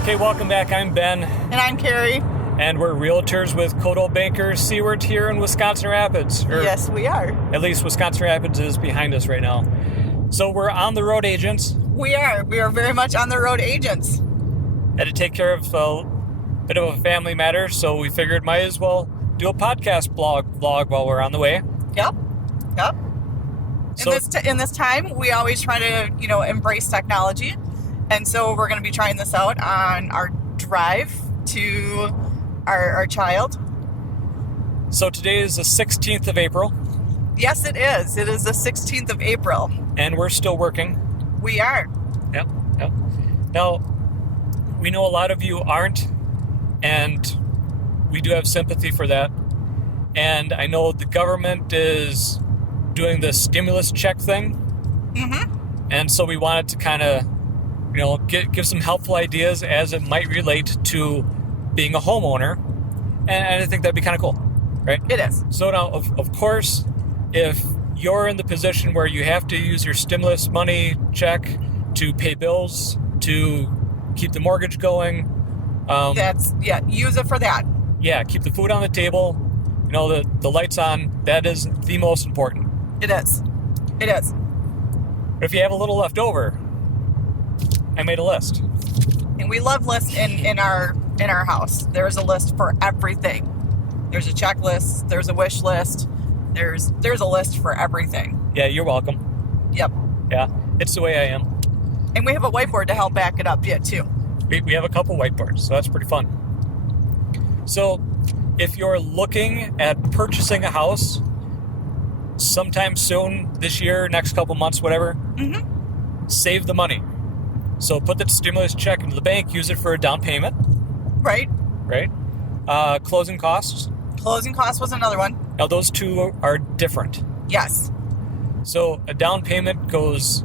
Okay, welcome back. I'm Ben. And I'm Carrie. And we're realtors with Coldwell banker Siewert here in Wisconsin Rapids. Yes, we are. At least Wisconsin Rapids is behind us right now. So we're on the road agents. We are. We are very much on the road agents. Had to take care of a bit of a family matter, so we figured might as well do a podcast vlog while we're on the way. Yep. So, in this time, we always try to, embrace technology. And so we're going to be trying this out on our drive to our child. So today is the 16th of April. Yes, it is. It is the 16th of April. And we're still working. We are. Yep. Now, we know a lot of you aren't, and we do have sympathy for that. And I know the government is doing the stimulus check thing. Mm-hmm. And so we wanted to kind of, give some helpful ideas as it might relate to being a homeowner. And I think that'd be kind of cool, right? It is. So now, of course, if you're in the position where you have to use your stimulus money check to pay bills, to keep the mortgage going. Use it for that. Yeah, keep the food on the table, the lights on. That is the most important. It is. But if you have a little left over, I made a list. And we love lists in our house. There's a list for everything. There's a checklist. There's a wish list. There's a list for everything. Yeah, you're welcome. Yep. Yeah, it's the way I am. And we have a whiteboard to help back it up yet too. We have a couple whiteboards, so that's pretty fun. So if you're looking at purchasing a house sometime soon, this year, next couple months, whatever, save the money. So put the stimulus check into the bank, use it for a down payment. Right. Closing costs. Closing costs was another one. Now those two are different. Yes. So a down payment goes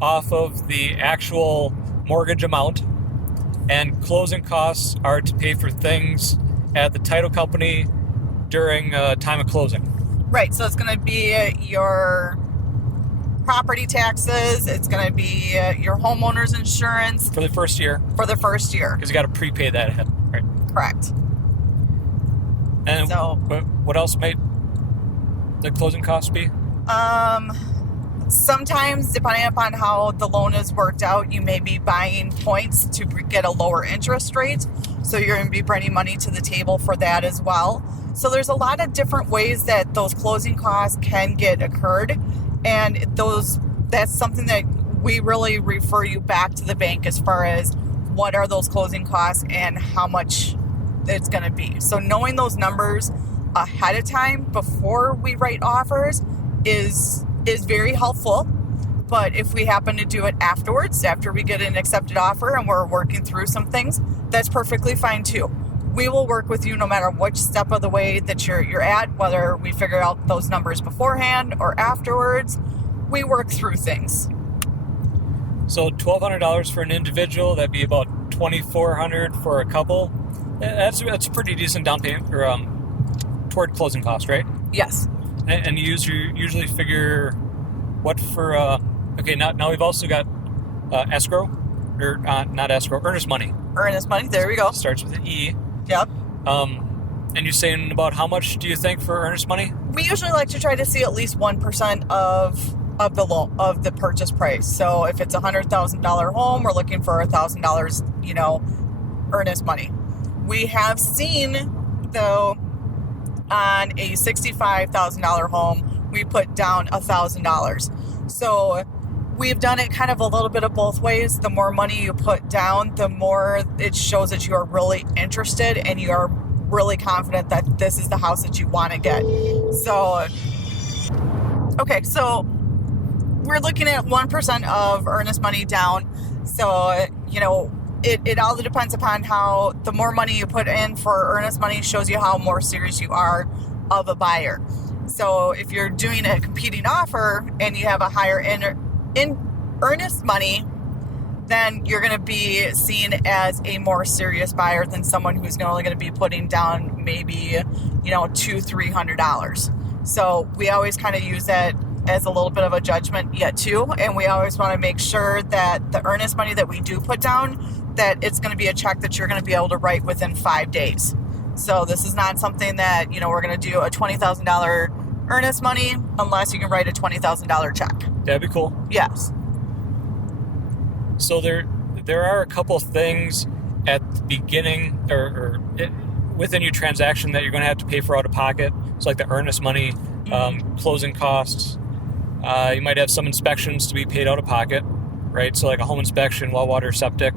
off of the actual mortgage amount, and closing costs are to pay for things at the title company during time of closing. Right. So it's going to be your property taxes. It's going to be your homeowner's insurance. For the first year. Because you got to prepay that ahead. Right. Correct. And so, what else might the closing costs be? Sometimes, depending upon how the loan is worked out, you may be buying points to get a lower interest rate. So you're going to be bringing money to the table for that as well. So there's a lot of different ways that those closing costs can get occurred. And that's something that we really refer you back to the bank as far as what are those closing costs and how much it's going to be. So knowing those numbers ahead of time before we write offers is very helpful. But if we happen to do it afterwards, after we get an accepted offer and we're working through some things, that's perfectly fine too. We will work with you no matter which step of the way that you're at, whether we figure out those numbers beforehand or afterwards. We work through things. So $1,200 for an individual, that'd be about $2,400 for a couple. That's a pretty decent down payment toward closing costs, right? Yes. And you usually figure what for? Now we've also got escrow, or not escrow, earnest money. Earnest money. There we go. Starts with an E. Yep. And you're saying about how much do you think for earnest money? We usually like to try to see at least 1% of the loan, of the purchase price. So if it's a $100,000 home, we're looking for $1,000, earnest money. We have seen, though, on a $65,000 home, we put down $1,000. So we've done it kind of a little bit of both ways. The more money you put down, the more it shows that you are really interested and you are really confident that this is the house that you want to get. So we're looking at 1% of earnest money down. So, it all depends upon how the more money you put in for earnest money shows you how more serious you are of a buyer. So if you're doing a competing offer and you have a higher in earnest money, then you're going to be seen as a more serious buyer than someone who's only going to be putting down maybe, $200-300. So we always kind of use that as a little bit of a judgment yet too. And we always want to make sure that the earnest money that we do put down that it's going to be a check that you're going to be able to write within 5 days. So this is not something that, we're going to do a $20,000 earnest money unless you can write a $20,000 check. That'd be cool. Yes. So there are a couple things at the beginning or within your transaction that you're going to have to pay for out of pocket. So like the earnest money, closing costs. You might have some inspections to be paid out of pocket, right? So like a home inspection, well water, septic.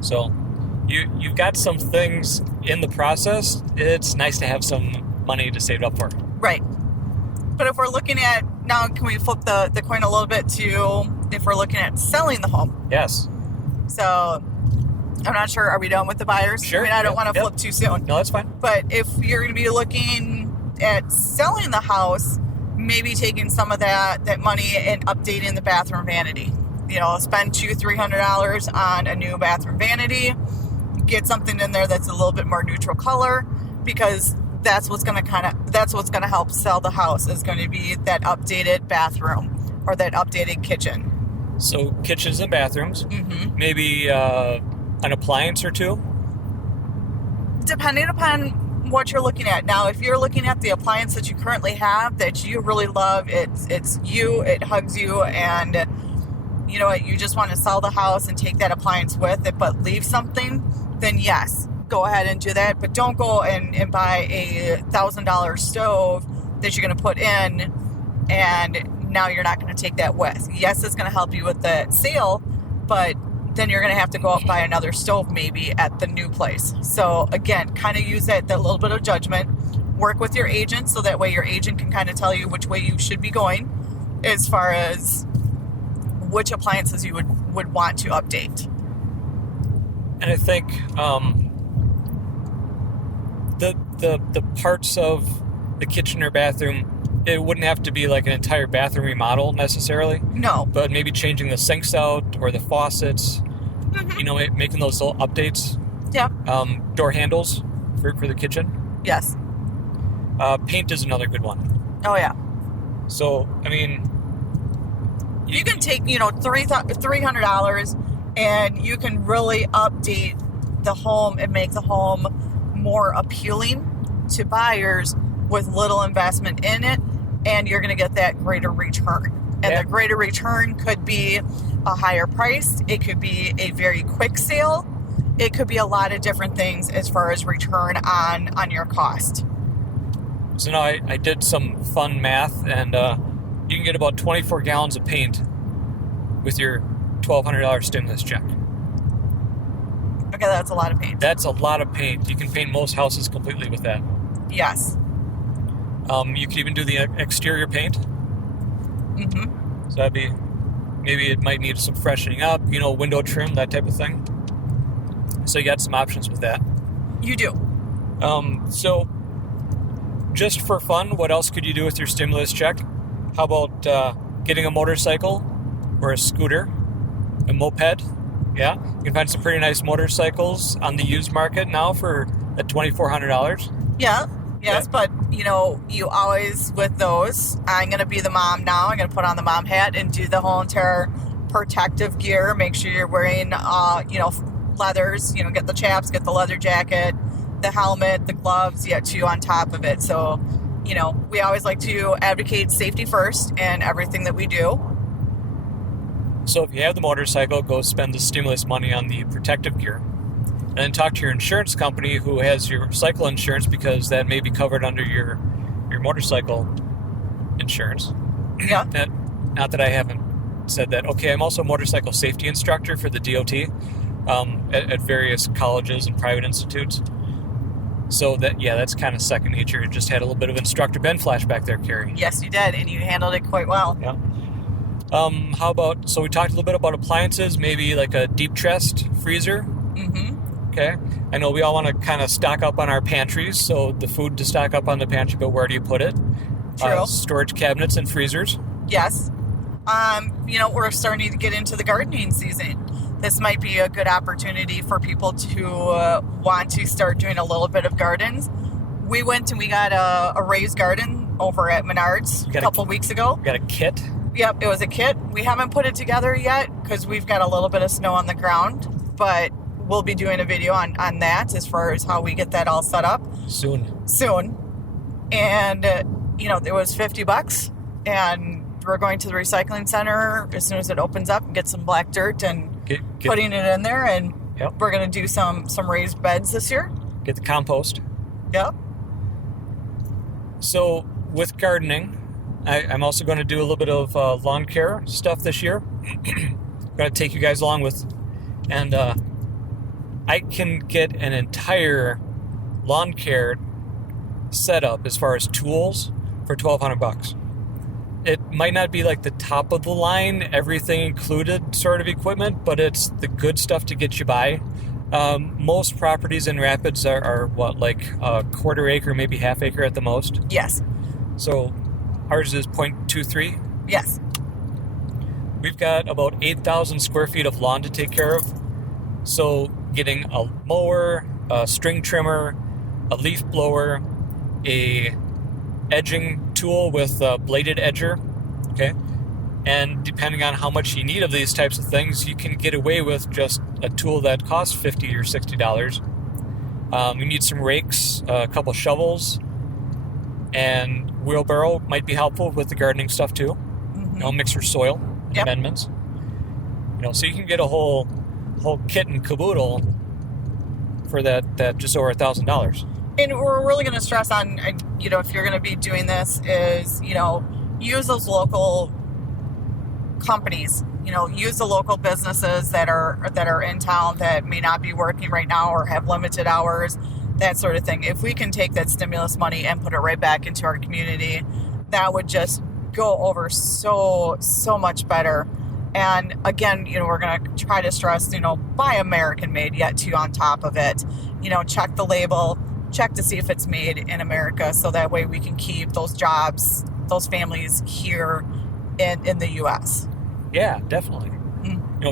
So you've got some things in the process. It's nice to have some money to save up for. Right. But if we're looking at, now can we flip the coin a little bit to if we're looking at selling the home? Yes. So I'm not sure, are we done with the buyers? Sure. I mean, I don't want to flip too soon. No, that's fine. But if you're going to be looking at selling the house, maybe taking some of that money and updating the bathroom vanity. Spend $200-$300 on a new bathroom vanity. Get something in there that's a little bit more neutral color, because that's what's going to help sell the house, is going to be that updated bathroom or that updated kitchen. So kitchens and bathrooms, maybe an appliance or two? Depending upon what you're looking at. Now, if you're looking at the appliance that you currently have that you really love, it's you, it hugs you, and you know what, you just want to sell the house and take that appliance with it, but leave something, then yes, go ahead and do that. But don't go and buy a $1,000 stove that you're going to put in and now you're not going to take that with. Yes, it's going to help you with the sale, but then you're going to have to go out and buy another stove maybe at the new place. So again, kind of use that little bit of judgment. Work with your agent so that way your agent can kind of tell you which way you should be going as far as which appliances you would want to update. And I think the parts of the kitchen or bathroom, it wouldn't have to be like an entire bathroom remodel necessarily. No. But maybe changing the sinks out or the faucets, making those little updates. Yeah. Door handles for the kitchen. Yes. Paint is another good one. Oh, yeah. So, I mean... You can take, $300 and you can really update the home and make the home more appealing to buyers with little investment in it, and you're going to get that greater return. And the greater return could be a higher price. It could be a very quick sale. It could be a lot of different things as far as return on your cost. So now I did some fun math, and you can get about 24 gallons of paint with your $1,200 stimulus check. Okay, that's a lot of paint. That's a lot of paint. You can paint most houses completely with that. Yes. You could even do the exterior paint. Mm-hmm. So that'd be, maybe it might need some freshening up, window trim, that type of thing. So you got some options with that. You do. So just for fun, what else could you do with your stimulus check? How about getting a motorcycle or a scooter, a moped? Yeah, you can find some pretty nice motorcycles on the used market now for at $2,400. Yeah. Yes, but, you always, with those, I'm going to be the mom now. I'm going to put on the mom hat and do the whole entire protective gear. Make sure you're wearing, leathers, get the chaps, get the leather jacket, the helmet, the gloves, too, on top of it. So, we always like to advocate safety first in everything that we do. So if you have the motorcycle, go spend the stimulus money on the protective gear. And then talk to your insurance company who has your cycle insurance, because that may be covered under your motorcycle insurance. Yeah. Not that I haven't said that. Okay, I'm also a motorcycle safety instructor for the DOT at various colleges and private institutes. So that's kind of second nature. It just had a little bit of Instructor Ben flashback there, Carrie. Yes, you did, and you handled it quite well. Yeah. How about, so we talked a little bit about appliances, maybe like a deep chest freezer. Mm-hmm. Okay. I know we all want to kind of stock up on our pantries, so the food to stock up on the pantry, but where do you put it? True. Storage cabinets and freezers. Yes. We're starting to get into the gardening season. This might be a good opportunity for people to want to start doing a little bit of gardens. We went and we got a raised garden over at Menards a couple weeks ago. We got a kit. Yep, it was a kit. We haven't put it together yet because we've got a little bit of snow on the ground, but we'll be doing a video on that as far as how we get that all set up. Soon. And, it was $50, and we're going to the recycling center as soon as it opens up and get some black dirt and putting it in there, and we're going to do some raised beds this year. Get the compost. Yep. So with gardening, I'm also going to do a little bit of lawn care stuff this year. I'm going to take you guys along with, and I can get an entire lawn care setup as far as tools for $1,200. It might not be like the top of the line, everything included sort of equipment, but it's the good stuff to get you by. Most properties in Rapids are what, like a quarter acre, maybe half acre at the most? Yes. So ours is 0.23? Yes. We've got about 8,000 square feet of lawn to take care of. So getting a mower, a string trimmer, a leaf blower, a edging tool with a bladed edger, okay? And depending on how much you need of these types of things, you can get away with just a tool that costs $50 or $60. You need some rakes, a couple shovels, and wheelbarrow might be helpful with the gardening stuff too. Mix your soil amendments. So you can get a whole kit and caboodle for that just over $1,000. And we're really going to stress on, if you're going to be doing this, is use those local companies. Use the local businesses that are in town that may not be working right now or have limited hours, that sort of thing. If we can take that stimulus money and put it right back into our community, that would just go over so much better. And again, we're going to try to stress, buy American made yet too on top of it. Check the label, check to see if it's made in America, so that way we can keep those jobs, those families here in the U.S. Yeah, definitely.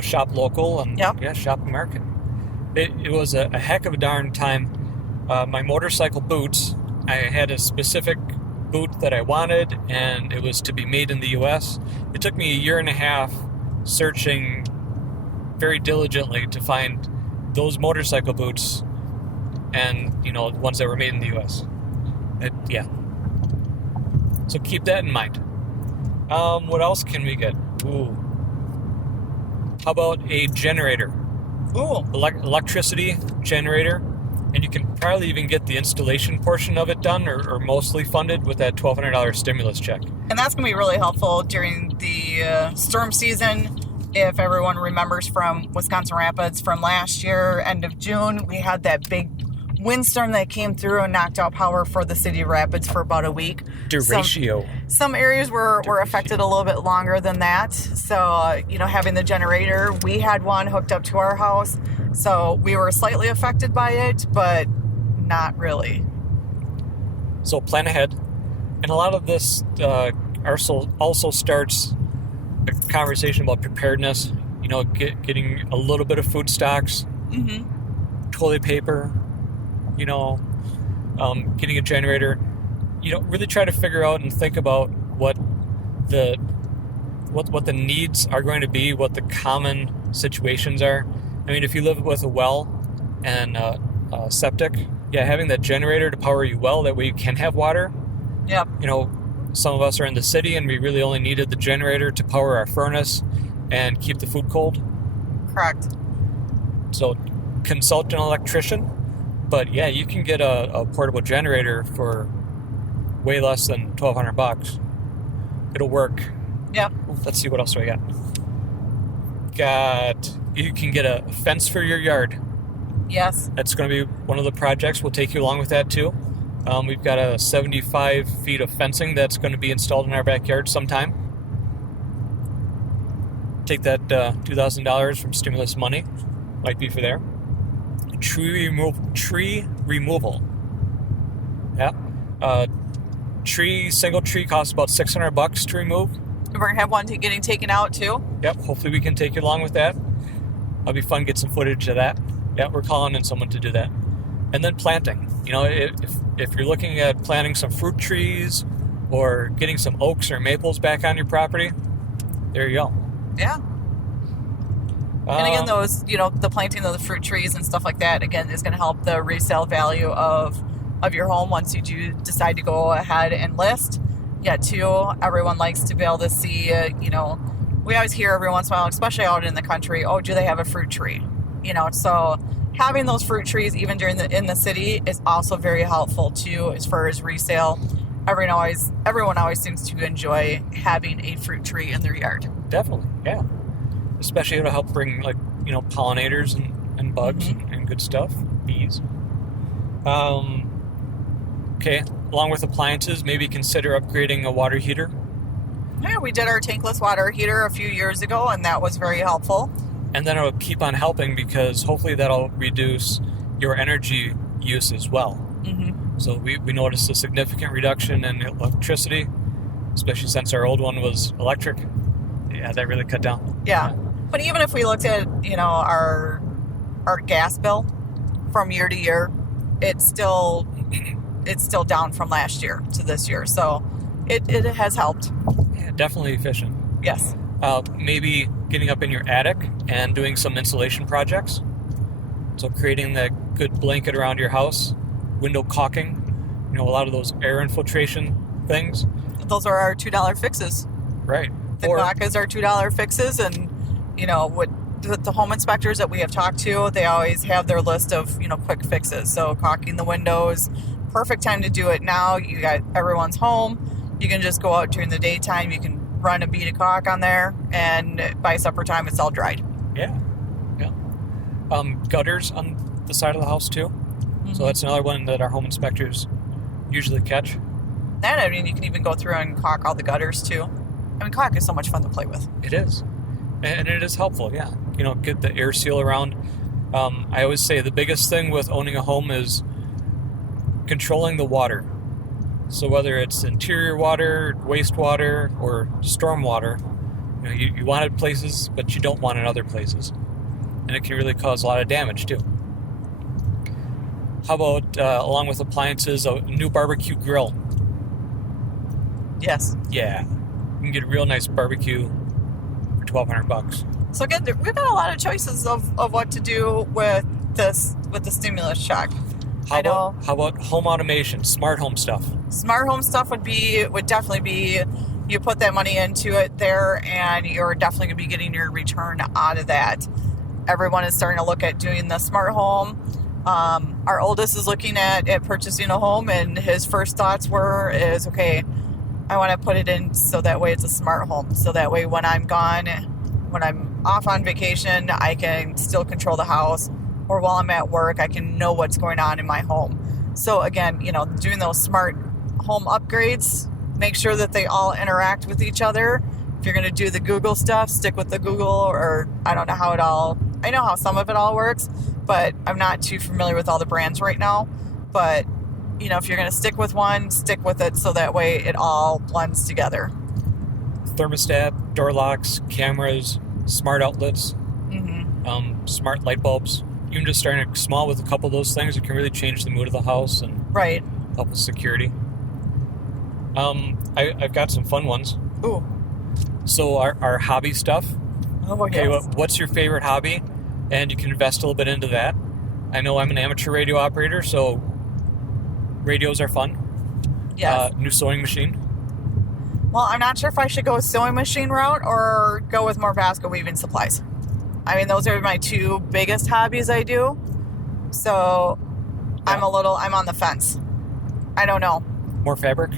Shop local and shop American. It was a heck of a darn time. My motorcycle boots, I had a specific boot that I wanted, and it was to be made in the U.S. It took me a year and a half searching very diligently to find those motorcycle boots and, ones that were made in the U.S. So keep that in mind. What else can we get? Ooh. How about a generator? Ooh. Electricity generator. And you can probably even get the installation portion of it done or mostly funded with that $1,200 stimulus check. And that's going to be really helpful during the storm season. If everyone remembers from Wisconsin Rapids from last year, end of June, we had that big windstorm that came through and knocked out power for the city of Rapids for about a week. Derecho. Some areas were affected a little bit longer than that. So, having the generator, we had one hooked up to our house. So we were slightly affected by it, but not really. So plan ahead. And a lot of this also starts a conversation about preparedness. Getting a little bit of food stocks, toilet paper, getting a generator. Really try to figure out and think about what the needs are going to be, what the common situations are. I mean, if you live with a well and septic, having that generator to power your well, that way you can have water. Yep. Some of us are in the city and we really only needed the generator to power our furnace and keep the food cold. Correct. So consult an electrician, but you can get a portable generator for way less than $1,200. It'll work. Yep. Let's see, what else do I got? You can get a fence for your yard. Yes. That's going to be one of the projects. We'll take you along with that too. We've got a 75 feet of fencing that's going to be installed in our backyard sometime. Take that $2,000 from stimulus money. Might be for there. Tree removal. Yeah. Single tree costs about $600 to remove. We're going to have one getting taken out too. Yep. Hopefully we can take you along with that. That'll be fun. Get some footage of that. Yeah, we're calling in someone to do that. And then planting. If you're looking at planting some fruit trees or getting some oaks or maples back on your property, There you go. Yeah. And again, those, the planting of the fruit trees and stuff like that, again, is going to help the resale value of your home once you do decide to go ahead and list. Yeah, too, everyone likes to be able to see, we always hear every once in a while, especially out in the country, oh, do they have a fruit tree? So having those fruit trees even in the city is also very helpful too as far as resale. Everyone always seems to enjoy having a fruit tree in their yard. Definitely, yeah. Especially it'll help bring pollinators and bugs and good stuff, bees. Okay, along with appliances, maybe consider upgrading a water heater. Yeah, we did our tankless water heater a few years ago, and that was very helpful. And then it'll keep on helping because hopefully that'll reduce your energy use as well. Mm-hmm. So we noticed a significant reduction in electricity, especially since our old one was electric. Yeah, that really cut down. Yeah. But even if we looked at, our gas bill from year to year, it's still down from last year to this year. So it has helped. Yeah, definitely efficient. Yes. Maybe getting up in your attic and doing some insulation projects. So creating that good blanket around your house, window caulking, a lot of those air infiltration things. Those are our $2 fixes. Right. The caulk is our $2 fixes, and with the home inspectors that we have talked to, they always have their list of quick fixes. So caulking the windows, perfect time to do it now. You got everyone's home. You can just go out during the daytime. You can run a bead of caulk on there, and by supper time, it's all dried. Yeah. Gutters on the side of the house too. Mm-hmm. So that's another one that our home inspectors usually catch. And you can even go through and caulk all the gutters too. Caulk is so much fun to play with. It is. And it is helpful, yeah. Get the air seal around. I always say the biggest thing with owning a home is controlling the water. So whether it's interior water, wastewater, or storm water, you want it places, but you don't want it in other places. And it can really cause a lot of damage too. How about, along with appliances, a new barbecue grill? Yes. Yeah. You can get a real nice barbecue for $1,200. So again, we've got a lot of choices of what to do with the stimulus check. How about home automation, smart home stuff? Smart home stuff would definitely be, you put that money into it there, and you're definitely going to be getting your return out of that. Everyone is starting to look at doing the smart home. Our oldest is looking at purchasing a home, and his first thoughts is, okay, I want to put it in so that way it's a smart home. So that way when I'm gone, when I'm off on vacation, I can still control the house. Or while I'm at work, I can know what's going on in my home. So again, doing those smart home upgrades, make sure that they all interact with each other. If you're going to do the Google stuff, stick with the Google, or I don't know how I know how some of it all works, but I'm not too familiar with all the brands right now. But, if you're going to stick with one, stick with it so that way it all blends together. Thermostat, door locks, cameras, smart outlets, smart light bulbs. Even just starting small with a couple of those things, it can really change the mood of the house and help with security. I've got some fun ones. Ooh. So our hobby stuff. Oh, okay, yes. What's your favorite hobby? And you can invest a little bit into that. I know I'm an amateur radio operator, so radios are fun. Yes. New sewing machine. Well, I'm not sure if I should go with sewing machine route or go with more basket weaving supplies. Those are my two biggest hobbies I do. So yeah. I'm on the fence. I don't know. More fabric?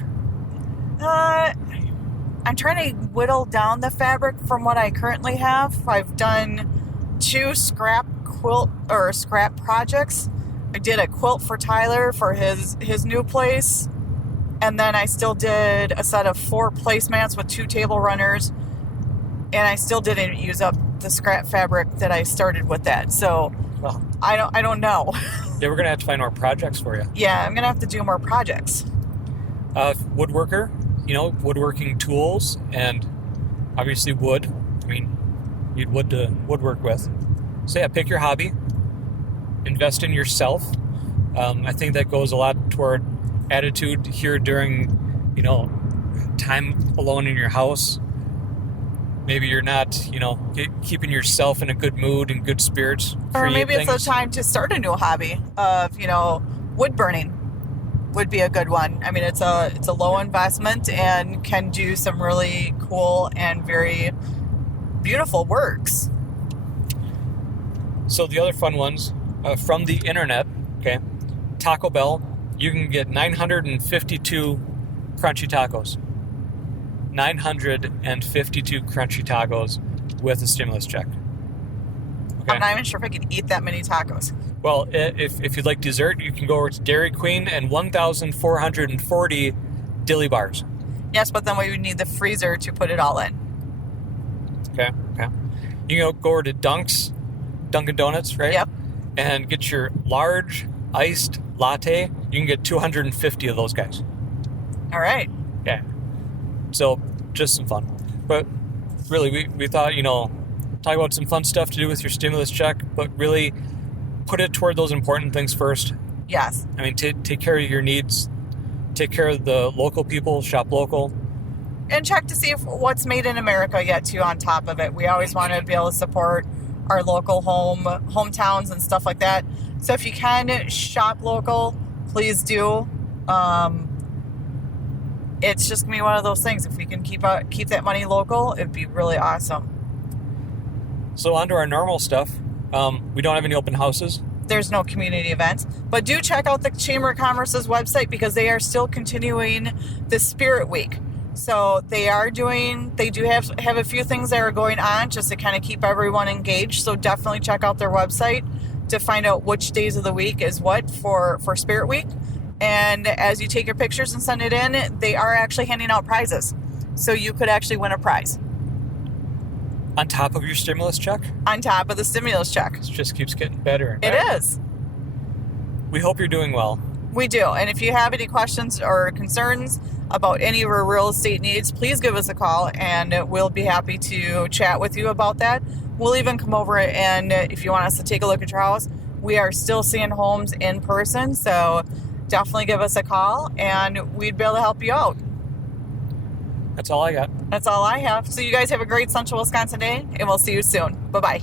I'm trying to whittle down the fabric from what I currently have. I've done 2 scrap projects. I did a quilt for Tyler for his new place. And then I still did a set of 4 placemats with 2 table runners. And I still didn't use up the scrap fabric that I started with that. So I don't know. Yeah, we're going to have to find more projects for you. Yeah, I'm going to have to do more projects. Woodworker, woodworking tools and obviously wood. You'd wood to woodwork with. So yeah, pick your hobby. Invest in yourself. I think that goes a lot toward attitude here during, time alone in your house. maybe you're not, keeping yourself in a good mood and good spirits. Or maybe things. it's a time to start a new hobby of, wood burning would be a good one. I mean, it's a low investment and can do some really cool and very beautiful works. So the other fun ones from the internet, okay, Taco Bell, you can get 952 crunchy tacos. 952 crunchy tacos with a stimulus check. Okay. I'm not even sure if I could eat that many tacos. Well, if you'd like dessert, you can go over to Dairy Queen and 1,440 dilly bars. Yes, but then we would need the freezer to put it all in. Okay. You can go over to Dunkin' Donuts, right? Yep. And get your large iced latte. You can get 250 of those guys. All right. Yeah. So, just some fun. But really, we thought, talk about some fun stuff to do with your stimulus check, but really put it toward those important things first. Yes. I mean, take care of your needs. Take care of the local people, shop local. And check to see if what's made in America yet, too, on top of it. We always want to be able to support our local hometowns and stuff like that. So if you can shop local, please do. It's just going to be one of those things. If we can keep that money local, it'd be really awesome. So on to our normal stuff. We don't have any open houses. There's no community events. But do check out the Chamber of Commerce's website because they are still continuing the Spirit Week. So they do have a few things that are going on just to kind of keep everyone engaged. So definitely check out their website to find out which days of the week is what for Spirit Week. And as you take your pictures and send it in, they are actually handing out prizes. So you could actually win a prize. On top of your stimulus check? On top of the stimulus check. It just keeps getting better. It is. We hope you're doing well. We do. And if you have any questions or concerns about any of our real estate needs, please give us a call and we'll be happy to chat with you about that. We'll even come over and if you want us to take a look at your house, we are still seeing homes in person. So definitely give us a call and we'd be able to help you out. That's all I got. That's all I have. So you guys have a great Central Wisconsin day and we'll see you soon. Bye-bye.